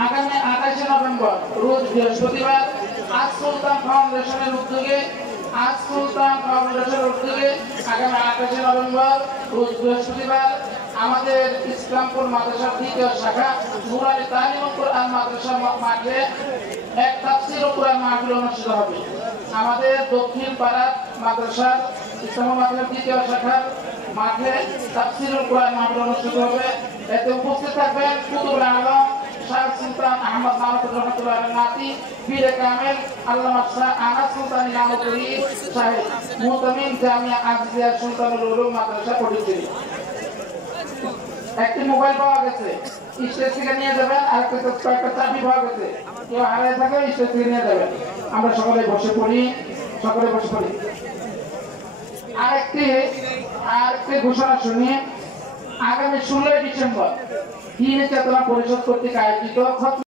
আগামী 28 নভেম্বর রোজ বৃহস্পতিবার আজ সুলতান ফাউন্ডেশনের উদ্যোগে আগামী 28 নভেম্বর রোজ বৃহস্পতিবার আমাদের ইসলামপুর মাদ্রাসার দ্বিতীয় শাখা নুরানি তালিমুল কুরআন মাদ্রাসা মাঠে এক তাফসীরুল কুরআন মাহফিল অনুষ্ঠিত হবে। আমাদের দক্ষিণ পাড়া মাদ্রাসার ইসলামপুর মাদ্রাসার দ্বিতীয় শাখার মাঠে তাফসীরুল কুরআন মাহফিল অনুষ্ঠিত হবে। এতে উপস্থিত থাকবেন কুতুবুল আলম শাহ সুলতান আহমদ মাহমুদ রহমতুল্লাহ নাতি পীর কামেল আল্লামা শাহ আনাস সুলতান নানুতুরি সাহেব মুহতামিম জামিয়া আজিজিয়া সুলতানুল উলুম মাদ্রাসা পটুয়াখালী। একটি মোবাইল পাওয়া গেছে, স্টেজ থেকে নিয়ে যাবেন। আর কয়েকটা চাবি পাওয়া গেছে, কেউ হারিয়ে থাকে স্টেজ থেকে নিয়ে যাবেন। আমরা সকলে বসে পড়ি। আরেকটি ঘোষণা শুনি। আগামী 16 ডিসেম্বর দিন চেতনা পরিষদ কর্তৃক আয়োজিত